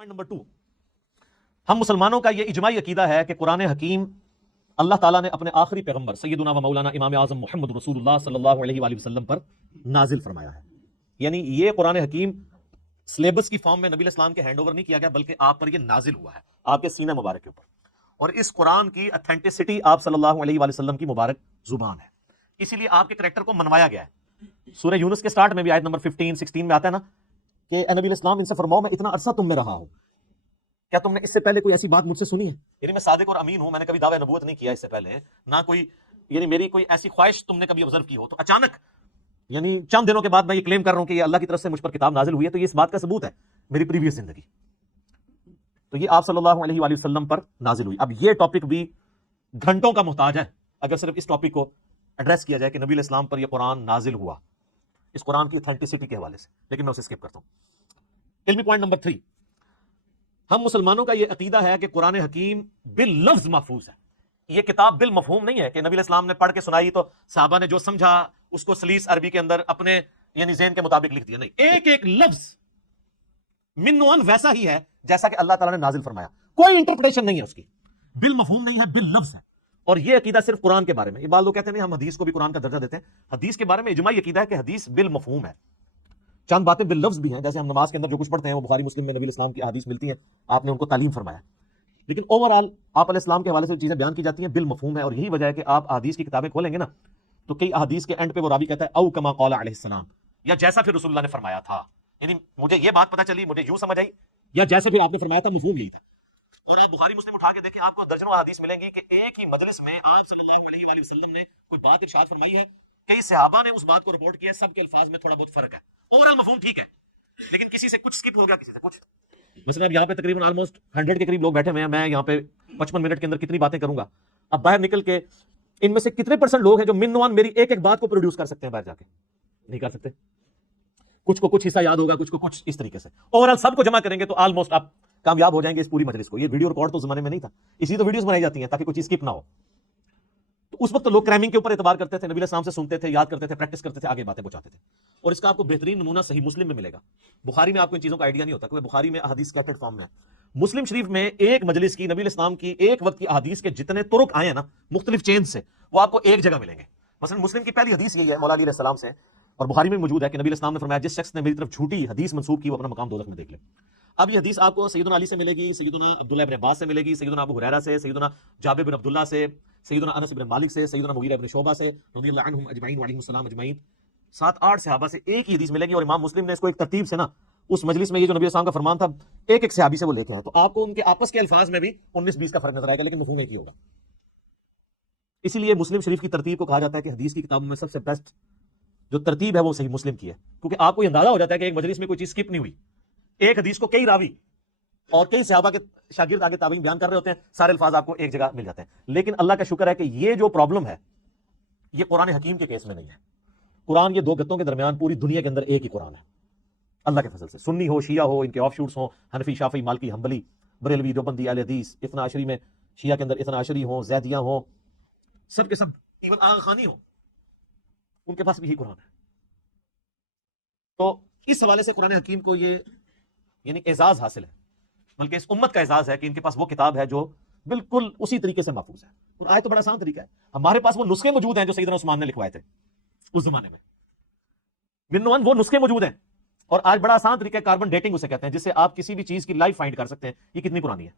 Point number 2، ہم مسلمانوں کا یہ اجماعی عقیدہ ہے کہ قرآن حکیم اللہ تعالیٰ نے اپنے آخری پیغمبر سیدنا و مولانا امام اعظم محمد رسول اللہ صلی اللہ علیہ وآلہ وسلم پر نازل فرمایا ہے. یعنی یہ قرآن حکیم سلیبس کی فارم میں نبی الاسلام کے ہینڈ اوور نہیں کیا گیا، بلکہ آپ پر یہ نازل ہوا ہے، آپ کے سینہ مبارک کے اوپر. اور اس قرآن کی اتھینٹسٹی آپ صلی اللہ علیہ وآلہ وسلم کی مبارک زبان ہے، اسی لیے آپ کے کریکٹر کو منوایا گیا ہے. سورہ یونس کے سٹارٹ میں بھی آیت نمبر 15-16 میں آتا ہے نا کہ اے نبی الاسلام ان سے فرماؤ میں اتنا عرصہ تم میں رہا ہوں، کیا تم نے اس سے پہلے کوئی ایسی بات مجھ سے سنی ہے؟ یعنی میں صادق اور امین ہوں، میں نے کبھی دعوی نبوت نہیں کیا اس سے پہلے، نہ کوئی یعنی میری کوئی ایسی خواہش تم نے کبھی آبزرو کی ہو. تو اچانک یعنی چند دنوں کے بعد میں یہ کلیم کر رہا ہوں کہ یہ اللہ کی طرف سے مجھ پر کتاب نازل ہوئی ہے، تو یہ اس بات کا ثبوت ہے میری پریویس زندگی. تو یہ آپ صلی اللہ علیہ وآلہ وسلم پر نازل ہوئی. اب یہ ٹاپک بھی گھنٹوں کا محتاج ہے اگر صرف اس ٹاپک کو ایڈریس کیا جائے کہ نبی الاسلام پر یہ قرآن نازل ہوا اس قرآن کی اتھینٹسٹی کے حوالے سے، لیکن میں اسے اسکپ کرتا ہوں. علمی پوائنٹ نمبر 3، ہم مسلمانوں کا یہ عقیدہ ہے کہ قرآن حکیم باللفظ محفوظ ہے. یہ کتاب بالمفہوم نہیں ہے کہ نبی الاسلام نے پڑھ کے سنائی تو صحابہ نے جو سمجھا اس کو سلیس عربی کے اندر اپنے یعنی ذہن کے مطابق لکھ دیا. نہیں، ایک ایک لفظ من و عن ویسا ہی ہے جیسا کہ اللہ تعالیٰ نے نازل فرمایا، کوئی انٹرپریٹیشن نہیں ہے اس کی، بالمفہوم نہیں ہے، باللفظ ہے. اور یہ عقیدہ صرف قرآن کے بارے میں. یہ بعض لوگ کہتے ہیں ہم حدیث کو بھی قرآن کا درجہ دیتے ہیں. حدیث کے بارے میں اجماعی عقیدہ ہے کہ حدیث بالمفہوم ہے، چند باتیں باللفظ بھی ہیں، جیسے ہم نماز کے اندر جو کچھ پڑھتے ہیں وہ بخاری مسلم میں نبی الاسلام کی احادیث ملتی ہیں، آپ نے ان کو تعلیم فرمایا. لیکن اوور آل آپ علیہ السلام کے حوالے سے چیزیں بیان کی جاتی ہیں بالمفہوم ہے. اور یہی وجہ ہے کہ آپ احادیث کی کتابیں کھولیں گے نا تو کئی احادیث کے اینڈ پہ وہ راوی کہتا ہے او کما قال علیہ السلام، یا جیسا پھر رسول اللہ نے فرمایا تھا. یعنی مجھے یہ بات پتہ چلی، مجھے یوں سمجھ آئی، یا جیسے پھر آپ نے فرمایا تھا مفہوم یہی تھا. اور آپ بخاری مسلم اٹھا کے دیکھیں، آپ کو درجنوں احادیث ملیں گی کہ ایک ہی مجلس میں آپ صلی اللہ علیہ وآلہ وسلم نے کوئی بات ارشاد فرمائی ہے، کئی صحابہ نے اس بات کو رپورٹ کیا ہے، سب کے الفاظ میں تھوڑا بہت فرق ہے، اوورال مفہوم ٹھیک ہے، لیکن کسی سے کچھ سکپ ہو گیا، کسی سے کچھ. مثلا اب یہاں پہ تقریباً آلموسٹ 100 کے قریب لوگ بیٹھے ہوئے ہیں، میں یہاں پہ 55 منٹ کے اندر کتنی باتیں کروں گا. اب باہر نکل کے ان میں سے کتنے % لوگ ہیں جو من وان میری ایک ایک بات کو پروڈیوس کر سکتے ہیں؟ باہر جا کے نہیں کر سکتے. کچھ کو کچھ حصہ یاد ہوگا، کچھ کو کچھ اس طریقے سے. اوورال سب کو جمع کریں گے تو آلموسٹ آپ کامیاب ہو جائیں گے اس پوری مجلس کو. یہ ویڈیو ریکارڈ تو زمانے میں نہیں تھا، اسی تو ویڈیوز بنائی جاتی ہیں تاکہ کوئی چیز سکپ نہ ہو. تو اس وقت لوگ کرائمنگ کے اوپر اعتبار کرتے تھے، نبی السلام سے سنتے تھے، یاد کرتے تھے، پریکٹس کرتے تھے، آگے باتیں پہنچاتے تھے. اور اس کا آپ کو بہترین نمونہ صحیح مسلم میں ملے گا. بخاری میں آپ کو ان چیزوں کا آئیڈیا نہیں ہوتا کیونکہ بخاری میں احادیث اسکیٹرڈ فارم میں ہے. مسلم شریف میں ایک مجلس کی نبی الاسلام کی ایک وقت کی احادیث کے جتنے طرق آئے ہیں نا مختلف چین سے، وہ آپ کو ایک جگہ ملیں گے. مثلا مسلم کی پہلی حدیث یہی ہے مولا علی علیہ السلام سے، اور بخاری میں موجود ہے کہ نبی الاسلام نے فرمایا جس شخص نے میری طرف جھوٹی حدیث منسوب کی وہ اپنا مقام دوزخ میں دیکھ لے. اب یہ حدیث آپ کو سیدنا علی سے ملے گی، سیدنا عبداللہ ابن عباس سے ملے گی، سیدنا ابو ہریرہ سے، سیدنا جابر بن عبداللہ سے، سیدنا انس بن مالک سے، سیدنا مغیرہ بن شعبہ سے رضی اللہ عنہم اجمعین وعلیہم السلام اجمعین. 7-8 صحابہ سے ایک ہی حدیث ملے گی. اور امام مسلم نے اس کو ایک ترتیب سے نا اس مجلس میں یہ جو نبی السلام کا فرمان تھا ایک ایک صحابی سے وہ لے کے آئے، تو آپ کو ان کے آپس کے الفاظ میں بھی 19-20 کا فرق نظر آئے گا، لیکن مفہوم ایک ہی ہوگا. اسی لیے مسلم شریف کی ترتیب کو کہا جاتا ہے کہ حدیث کی کتابوں میں سب سے بیسٹ جو ترتیب ہے وہ صحیح مسلم کی ہے، کیونکہ آپ کو یہ اندازہ ہو جاتا ہے کہ ایک مجلس میں کوئی چیز سکپ نہیں ہوئی. ایک حدیث کو کئی راوی اور کئی صحابہ کے شاگرد آگے تابعین بیان کر رہے ہوتے ہیں، سارے الفاظ آپ کو ایک جگہ مل جاتے ہیں. لیکن اللہ کا شکر ہے کہ یہ جو پرابلم ہے یہ قرآن حکیم کے کیس میں نہیں ہے. قرآن یہ دو گتوں کے درمیان پوری دنیا کے اندر ایک ہی قرآن ہے اللہ کے فضل سے. سنی ہو، شیعہ ہو، ان کے آف شوٹس ہوں، حنفی، شافعی، مالکی، حنبلی، بریلوی، دیوبندی، اہل حدیث، اثنا عشری میں شیعہ کے اندر اثنا عشری ہوں، زیدیہ ہوں، سب کے سب، ایون آغا خانی ہوں، ان کے پاس بھی یہی قرآن ہے. تو اس حوالے سے قرآن حکیم کو یہ یعنی اعزاز حاصل ہے، بلکہ اس امت کا اعزاز ہے کہ ان کے پاس وہ کتاب ہے جو بالکل اسی طریقے سے محفوظ ہے. اور آج تو بڑا آسان طریقہ ہے، ہمارے پاس وہ نسخے موجود ہیں جو سیدنا عثمان نے لکھوائے تھے اس زمانے میں. منوان وہ نسخے موجود ہیں، اور آج بڑا آسان طریقہ ہے، کاربن ڈیٹنگ اسے کہتے ہیں، جس سے آپ کسی بھی چیز کی لائف فائنڈ کر سکتے ہیں یہ کتنی پرانی ہے.